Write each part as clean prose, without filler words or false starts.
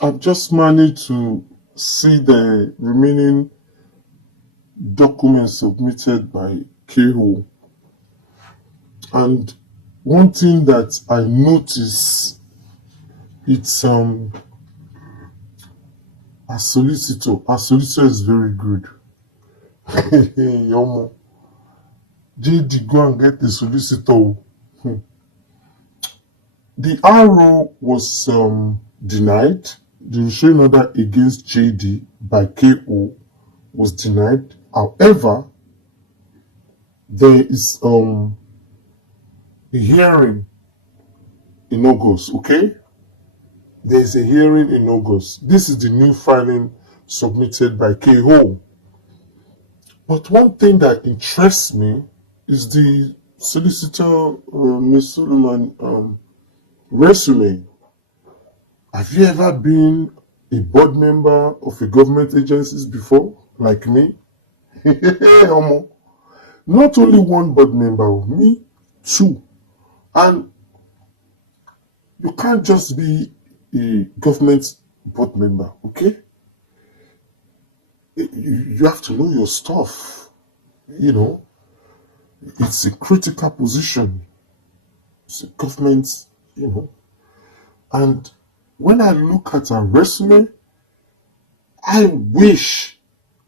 I've just managed to see the remaining documents submitted by KO. And one thing that I notice, it's a solicitor. Our solicitor is very good. Yomo. JD, go and get the solicitor. The RO was denied. The restraining order against JD by KO was denied. However, there is a hearing in August, okay? There is a hearing in August. This is the new filing submitted by KO. But one thing that interests me is the solicitor, Ms. Suleiman, resume. Have you ever been a board member of a government agencies before, like me? Not only one board member, me too. And you can't just be a government board member, okay? You have to know your stuff. You know, it's a critical position. It's a government, And when I look at her resume, I wish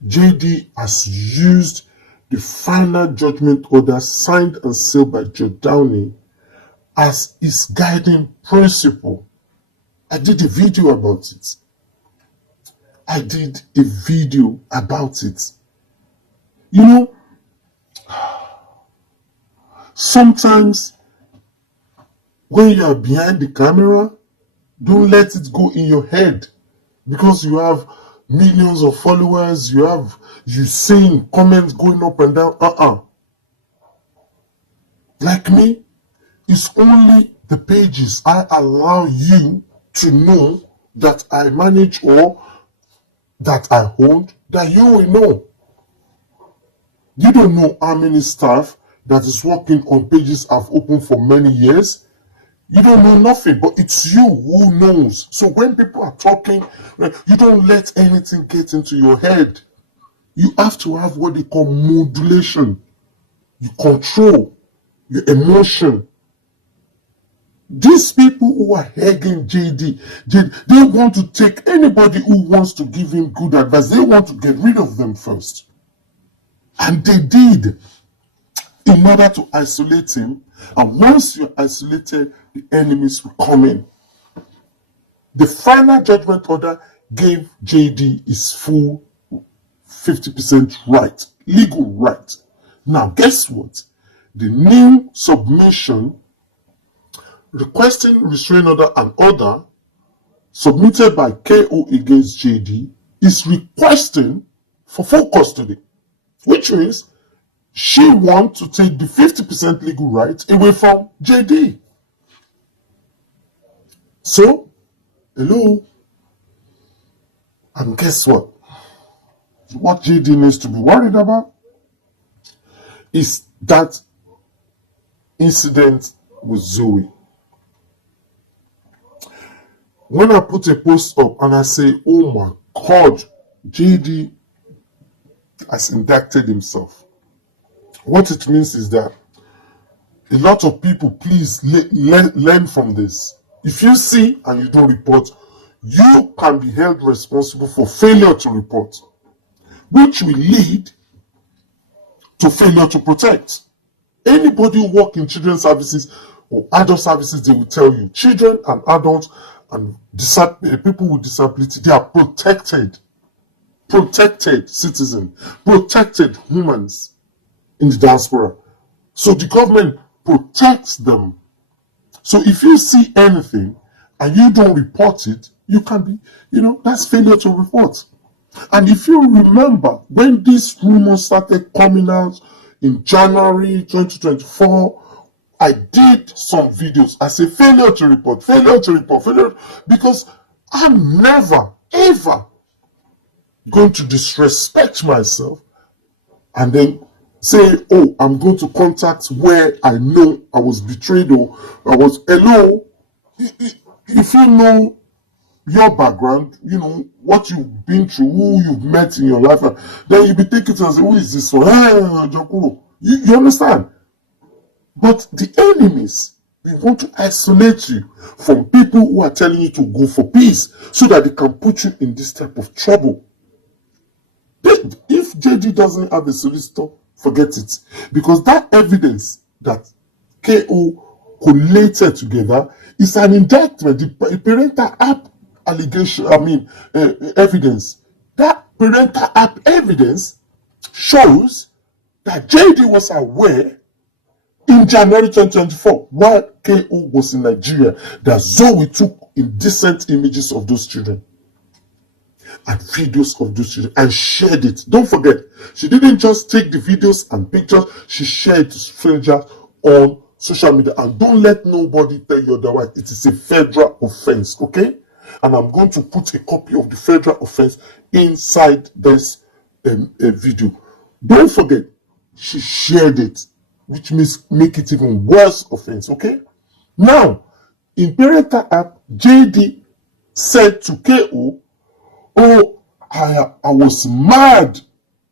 JD has used the final judgment order signed and sealed by Judge Downey as his guiding principle. I did a video about it. Sometimes when you are behind the camera, don't let it go in your head because you have millions of followers, you seeing comments going up and down. Like me, it's only the pages I allow you to know that I manage or that I hold that you will know. You don't know how many staff that is working on pages I've opened for many years. You don't know nothing, but it's you who knows. So when people are talking, you don't let anything get into your head. You have to have what they call modulation. You control your emotion. These people who are egging JD, they want to take anybody who wants to give him good advice. They want to get rid of them first. And they did, in order to isolate him. And once you're isolated, the enemies will come in. The final judgment order gave JD his full 50% right, legal right. Now, guess what? The new submission requesting restraining order and order submitted by KO against JD is requesting for full custody, which means she wants to take the 50% legal right away from JD. So, hello, and guess what? What JD needs to be worried about is that incident with Zoe. When I put a post up and I say, oh my God, JD has indicted himself, what it means is that a lot of people, please learn from this. If you see and you don't report, you can be held responsible for failure to report, which will lead to failure to protect. Anybody who works in children's services or adult services, they will tell you, children and adults and people with disability, they are protected citizens, protected humans in the diaspora. So the government protects them. So if you see anything and you don't report it, you can be, that's failure to report. And if you remember, when this rumor started coming out in January 2024, I did some videos. I say failure to report, because I'm never, ever going to disrespect myself and then say, oh, I'm going to contact where I know I was betrayed or I was, hello, if you know your background, what you've been through, who you've met in your life, and then you be taking it and say, who is this one? You understand? But the enemies, they want to isolate you from people who are telling you to go for peace so that they can put you in this type of trouble. If JD doesn't have a solicitor, forget it. Because that evidence that KO collated together is an indictment. The parental app evidence. That parental app evidence shows that JD was aware in January 2024, while KO was in Nigeria, that Zoe took indecent images of those children and videos of those children and shared it. Don't forget, she didn't just take the videos and pictures, she shared it to strangers on social media. And don't let nobody tell you otherwise. It is a federal offense, okay? And I'm going to put a copy of the federal offense inside this video. Don't forget, she shared it, which means make it even worse offense, okay? Now, in parental app, JD said to KO, oh, I was mad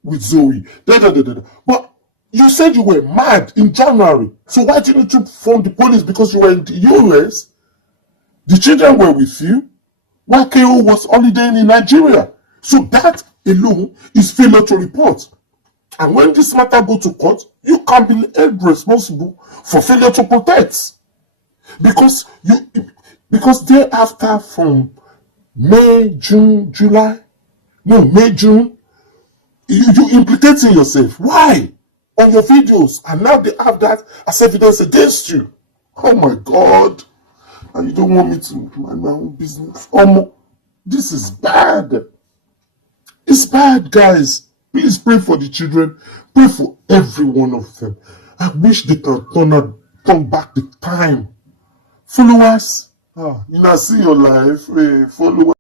with Zoe. But you said you were mad in January. So why didn't you phone the police? Because you were in the US. The children were with you, while KO was holidaying in Nigeria. So that alone is failure to report. And when this matter go to court, you can be held responsible for failure to protect. Because thereafter, from May, June, you implicating yourself. Why? On your videos. And now they have that as evidence against you. Oh my God. And you don't want me to mind my own business. This is bad. It's bad, guys. Please pray for the children. Pray for every one of them. I wish they can turn back the time. Followers, you now see your life. Followers.